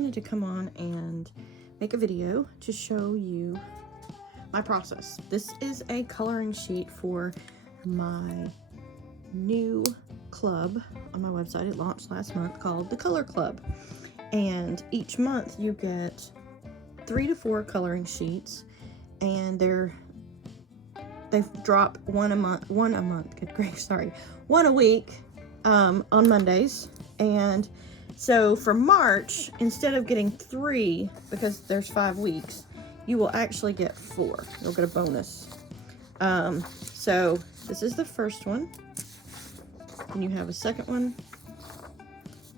wanted to come on and make a video to show you my process. This is a coloring sheet for my new club on my website. It launched last month, called the Color Club. And each month you get 3 to 4 coloring sheets, and they drop one a week on Mondays. And so for March, instead of getting 3, because there's 5 weeks, you will actually get 4. You'll get a bonus. So this is the first one, and you have a second one,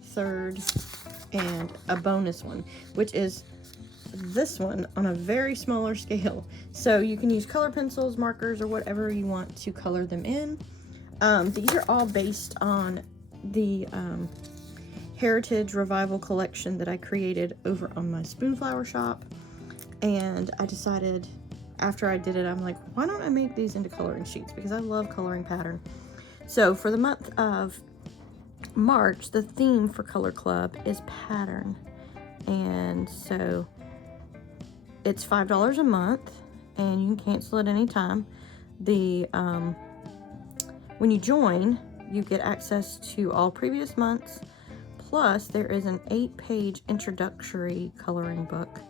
third, and a bonus one, which is this one on a very smaller scale. So you can use color pencils, markers, or whatever you want to color them in. These are all based on the Heritage Revival collection that I created over on my Spoonflower shop. And I decided after I did it, I'm like, why don't I make these into coloring sheets? Because I love coloring pattern. So for the month of March, the theme for Color Club is pattern. And so it's $5 a month, and you can cancel at any time. When you join, you get access to all previous months, plus there is an 8-page introductory coloring book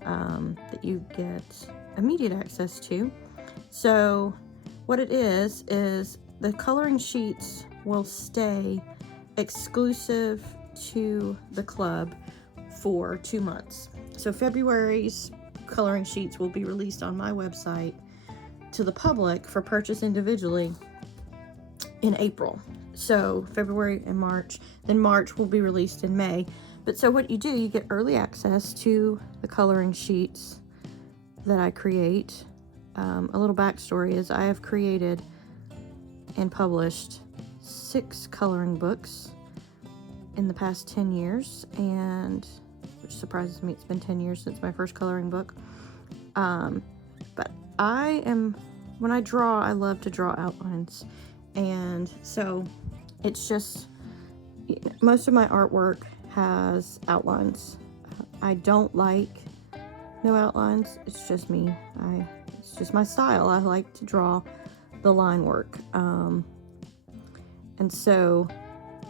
that you get immediate access to. So what it is the coloring sheets will stay exclusive to the club for 2 months. So February's coloring sheets will be released on my website to the public for purchase individually in April. So February and March, then March will be released in May. But so what you do, you get early access to the coloring sheets that I create. A little backstory is I have created and published 6 coloring books in the past 10 years, and which surprises me, it's been 10 years since my first coloring book. But when I draw, I love to draw outlines. And so it's just, most of my artwork has outlines. I don't like no outlines. It's just me. It's just my style. I like to draw the line work. And so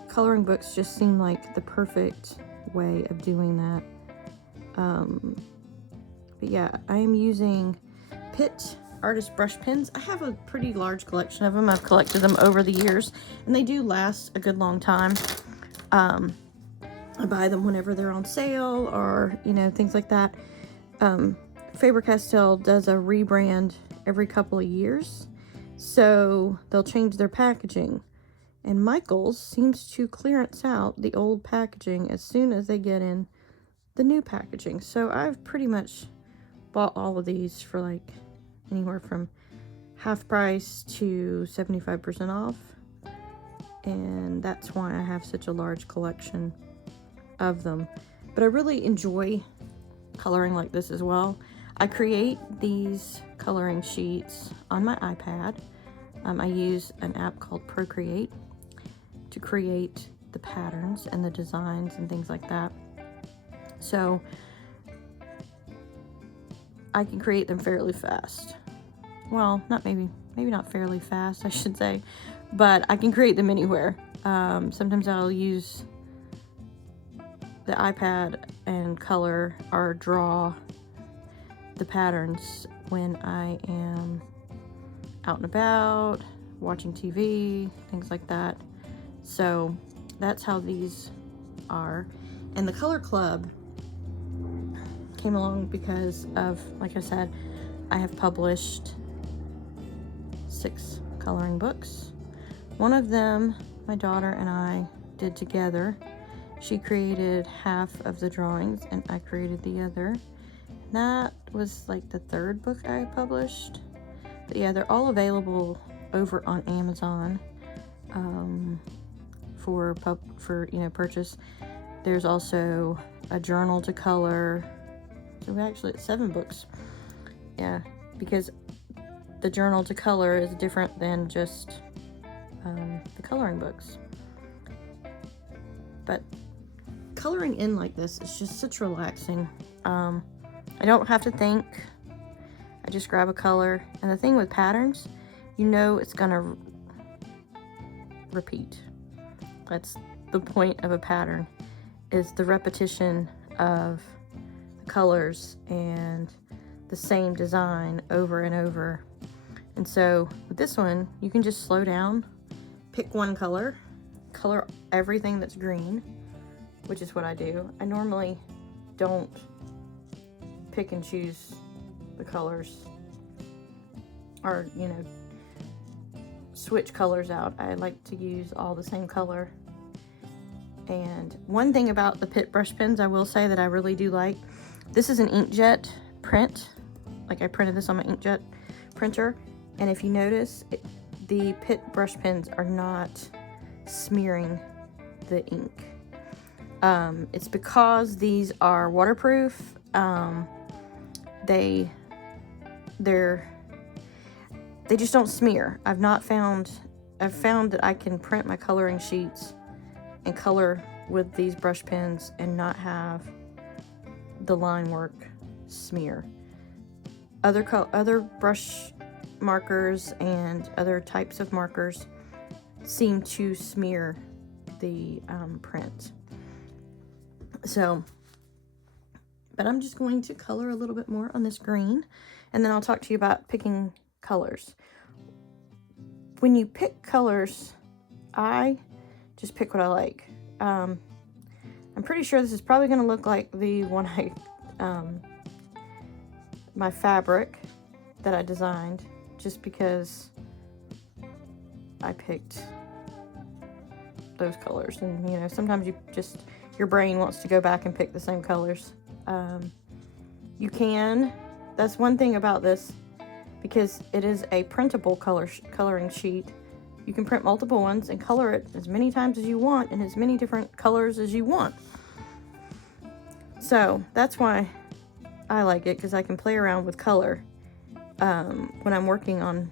coloring books just seem like the perfect way of doing that. But yeah, I am using Pitt artist brush pens. I have a pretty large collection of them. I've collected them over the years, and they do last a good long time. I buy them whenever they're on sale, or things like that. Faber-Castell does a rebrand every couple of years, so they'll change their packaging. And Michaels seems to clearance out the old packaging as soon as they get in the new packaging. So I've pretty much bought all of these for like anywhere from half price to 75% off. And that's why I have such a large collection of them. But I really enjoy coloring like this as well. I create these coloring sheets on my iPad. I use an app called Procreate to create the patterns and the designs and things like that. So I can create them fairly fast. Well, maybe not fairly fast, I should say, but I can create them anywhere. Sometimes I'll use the iPad and color or draw the patterns when I am out and about, watching TV, things like that. So that's how these are. And the Color Club came along because of, like I said, I have published 6 coloring books. One of them, my daughter and I did together. She created half of the drawings and I created the other. That was like the 3rd book I published. But yeah, they're all available over on Amazon for purchase. There's also a journal to color. So actually it's 7 books. Yeah, because the journal to color is different than just the coloring books. But coloring in like this is just such relaxing. I don't have to think. I just grab a color. And the thing with patterns, you know it's gonna repeat. That's the point of a pattern, is the repetition of the colors and the same design over and over. And so with this one, you can just slow down, pick one color, color everything that's green, which is what I do. I normally don't pick and choose the colors, or, you know, switch colors out. I like to use all the same color. And one thing about the Pitt brush pens, I will say that I really do like, this is an inkjet print. Like, I printed this on my inkjet printer, and if you notice, the Pitt brush pens are not smearing the ink. It's because these are waterproof. They just don't smear. I've found that I can print my coloring sheets and color with these brush pens and not have the line work smear. Other brush markers and other types of markers seem to smear the print. So, but I'm just going to color a little bit more on this green, and then I'll talk to you about picking colors. When you pick colors, I just pick what I like. I'm pretty sure this is probably going to look like the one my fabric that I designed, just because I picked those colors. And, you know, sometimes your brain wants to go back and pick the same colors. You can. That's one thing about this, because it is a printable coloring sheet. You can print multiple ones and color it as many times as you want in as many different colors as you want. So that's why I like it, because I can play around with color when I'm working on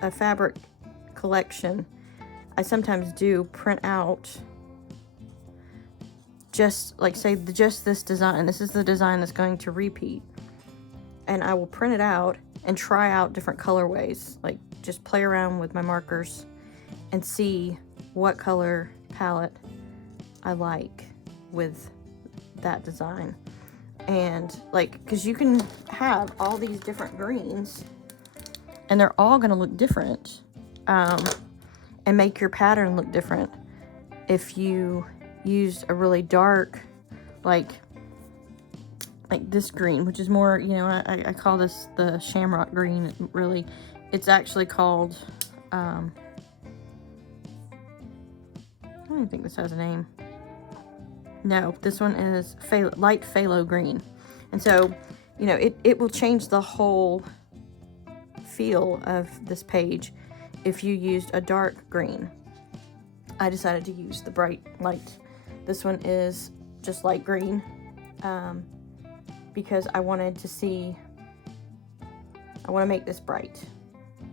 a fabric collection. I sometimes do print out just like, say, just this design. This is the design that's going to repeat, and I will print it out and try out different colorways, like just play around with my markers and see what color palette I like with that design. And like, because you can have all these different greens and they're all going to look different, and make your pattern look different if you used a really dark, like this green, which is more, you know, I call this the shamrock green. Really, it's actually called, I don't even think this has a name. No, this one is light phthalo green. And so, you know, it will change the whole feel of this page if you used a dark green. I decided to use the bright light. This one is just light green, because I wanted to see, I want to make this bright.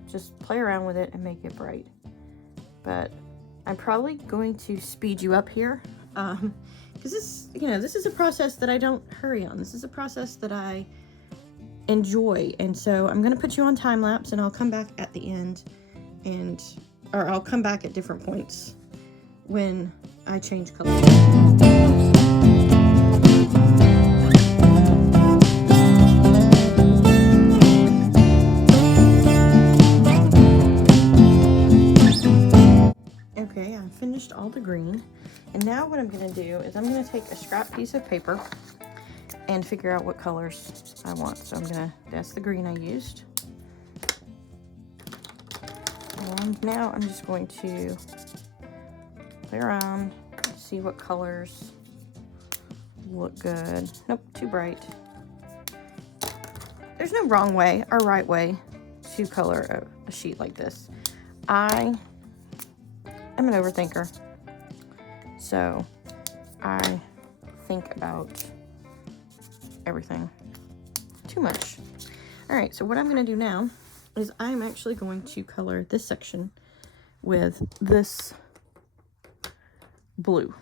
Just play around with it and make it bright. But I'm probably going to speed you up here, because this, you know, this is a process that I don't hurry on. This is a process that I enjoy. And so I'm going to put you on time lapse, and I'll come back at the end, or I'll come back at different points when I change colors. Okay, I've finished all the green, and now what I'm going to do is I'm going to take a scrap piece of paper and figure out what colors I want. So that's the green I used. And now I'm just going to play around, see what colors look good. Nope, too bright. There's no wrong way or right way to color a sheet like this. I am an overthinker, so I think about everything too much. All right, so what I'm going to do now is I'm actually going to color this section with this blue.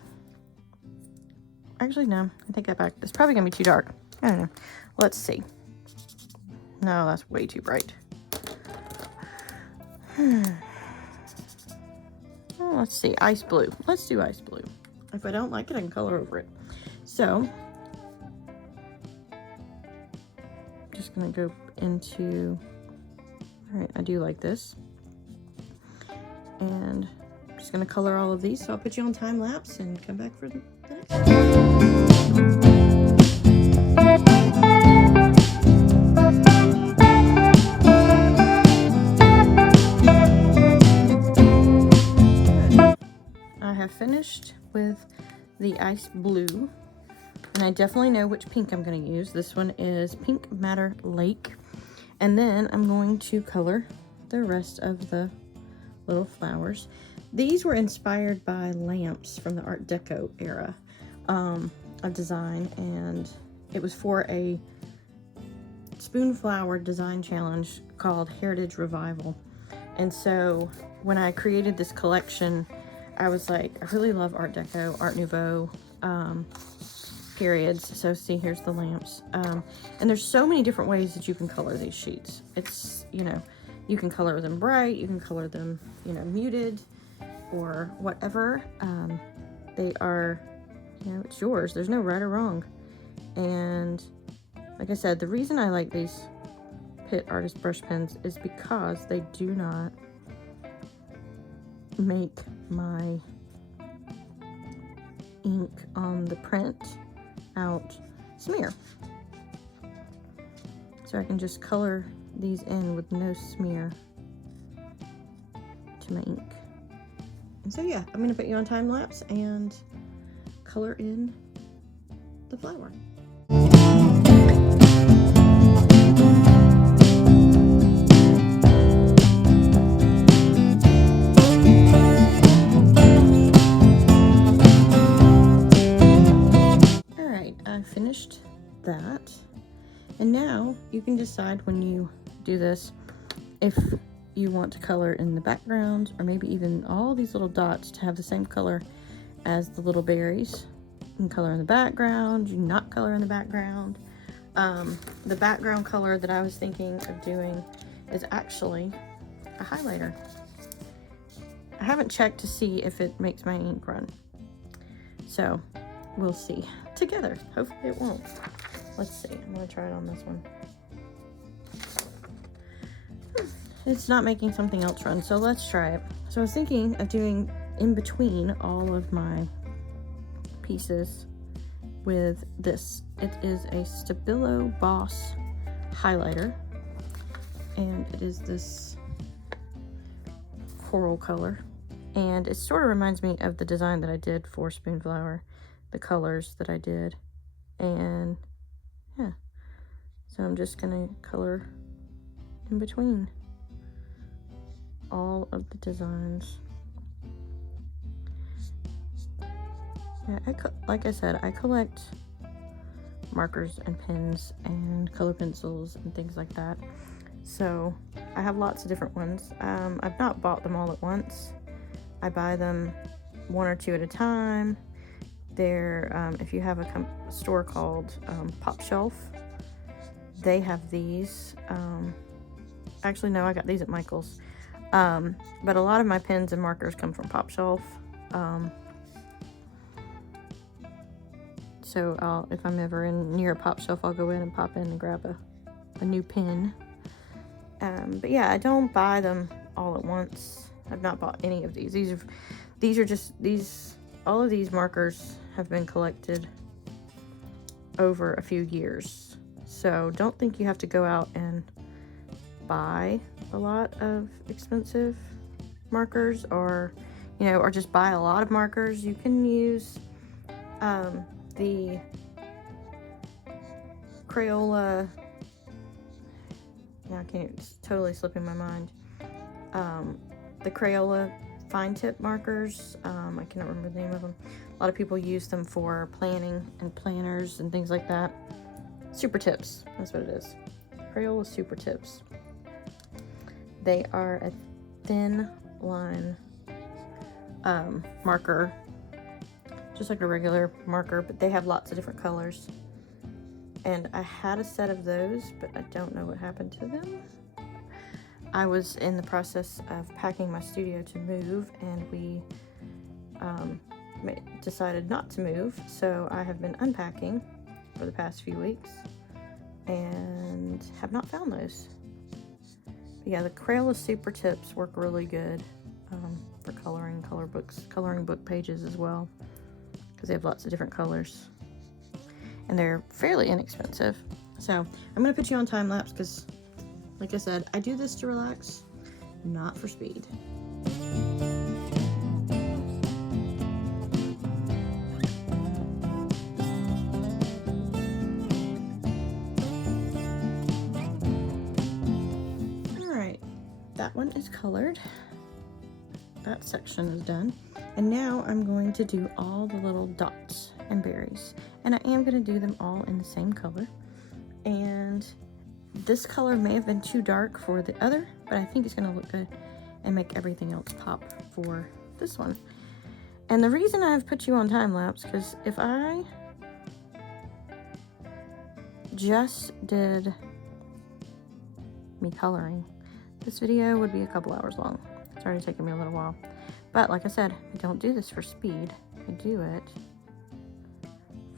Actually, no. I take that back. It's probably going to be too dark. I don't know. Let's see. No, that's way too bright. Well, let's see. Ice blue. Let's do ice blue. If I don't like it, I can color over it. So, just going to go into... All right, I do like this. And I'm just going to color all of these. So I'll put you on time lapse and come back for the next. I have finished with the ice blue, and I definitely know which pink I'm going to use. This one is Pink Matter Lake, and then I'm going to color the rest of the little flowers. These were inspired by lamps from the Art Deco era of design, and it was for a Spoonflower design challenge called Heritage Revival. And so when I created this collection, I was like, I really love Art Deco, Art Nouveau periods. So see, here's the lamps. And there's so many different ways that you can color these sheets. It's, you know, you can color them bright, you can color them, you know, muted or whatever. They are, you know, it's yours. There's no right or wrong. And like I said, the reason I like these Pitt Artist brush pens is because they do not make my ink on the print out smear. So I can just color these in with no smear to my ink. And so yeah, I'm gonna put you on time lapse and color in the flower. I finished that, and now you can decide when you do this if you want to color in the background or maybe even all these little dots to have the same color as the little berries. You can color in the background, you not color in the background. The background color that I was thinking of doing is actually a highlighter. I haven't checked to see if it makes my ink run, so we'll see together. Hopefully it won't. Let's see. I'm gonna try it on this one. It's not making something else run, so let's try it. So I was thinking of doing in between all of my pieces with this. It is a Stabilo Boss highlighter, and it is this coral color, and it sort of reminds me of the design that I did for Spoonflower, the colors that I did. And yeah, so I'm just gonna color in between all of the designs. Yeah, like I said, I collect markers and pens and color pencils and things like that, so I have lots of different ones. I've not bought them all at once. I buy them one or two at a time. They're, if you have a store called Pop Shelf, they have these. Actually, no, I got these at Michael's. But a lot of my pens and markers come from Pop Shelf. So if I'm ever near a Pop Shelf, I'll go in and pop in and grab a new pen. But yeah, I don't buy them all at once. I've not bought any of these. These are just all of these markers have been collected over a few years. So don't think you have to go out and buy a lot of expensive markers, or, you know, or just buy a lot of markers. You can use the Crayola, now I can't, it's totally slipping my mind. The Crayola fine tip markers, I cannot remember the name of them. A lot of people use them for planning and planners and things like that. Super Tips, that's what it is. Crayola Super Tips. They are a thin line marker, just like a regular marker, but they have lots of different colors. And I had a set of those, but I don't know what happened to them. I was in the process of packing my studio to move, and we decided not to move, so I have been unpacking for the past few weeks and have not found those. But yeah, the Crayola Super Tips work really good for coloring book pages as well, because they have lots of different colors and they're fairly inexpensive. So I'm gonna put you on time lapse because, like I said, I do this to relax, not for speed. Alright, that one is colored. That section is done. And now I'm going to do all the little dots and berries. And I am going to do them all in the same color. And this color may have been too dark for the other, but I think it's going to look good and make everything else pop for this one. And the reason I've put you on time lapse, because if I just did me coloring, this video would be a couple hours long. It's already taken me a little while. But like I said, I don't do this for speed. I do it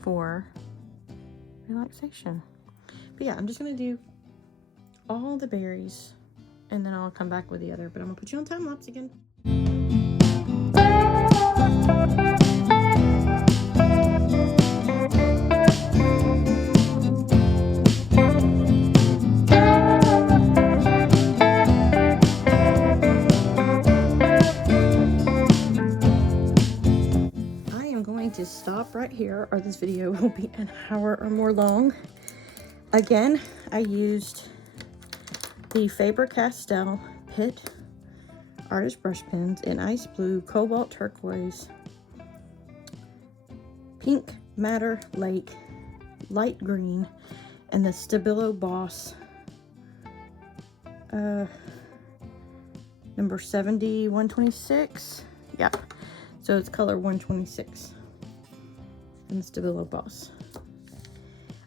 for relaxation. But yeah, I'm just going to do all the berries, and then I'll come back with the other. But I'm going to put you on time lapse again. To stop right here, or this video will be an hour or more long. Again, I used the Faber-Castell Pitt Artist Brush Pens in Ice Blue, Cobalt Turquoise, Pink Madder Lake, Light Green, and the Stabilo Boss number 7126. Yep, so it's color 126. And the Stabilo Boss.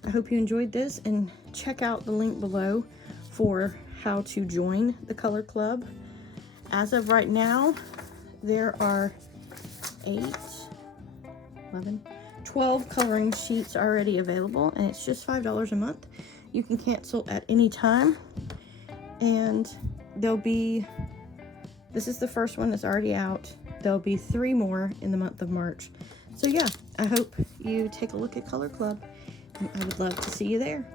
I hope you enjoyed this, and check out the link below for how to join the color club. As of right now, there are 12 coloring sheets already available, and it's just $5 a month. You can cancel at any time, and there'll be, this is the first one that's already out. There'll be 3 more in the month of March. So yeah, I hope you take a look at Color Club, and I would love to see you there.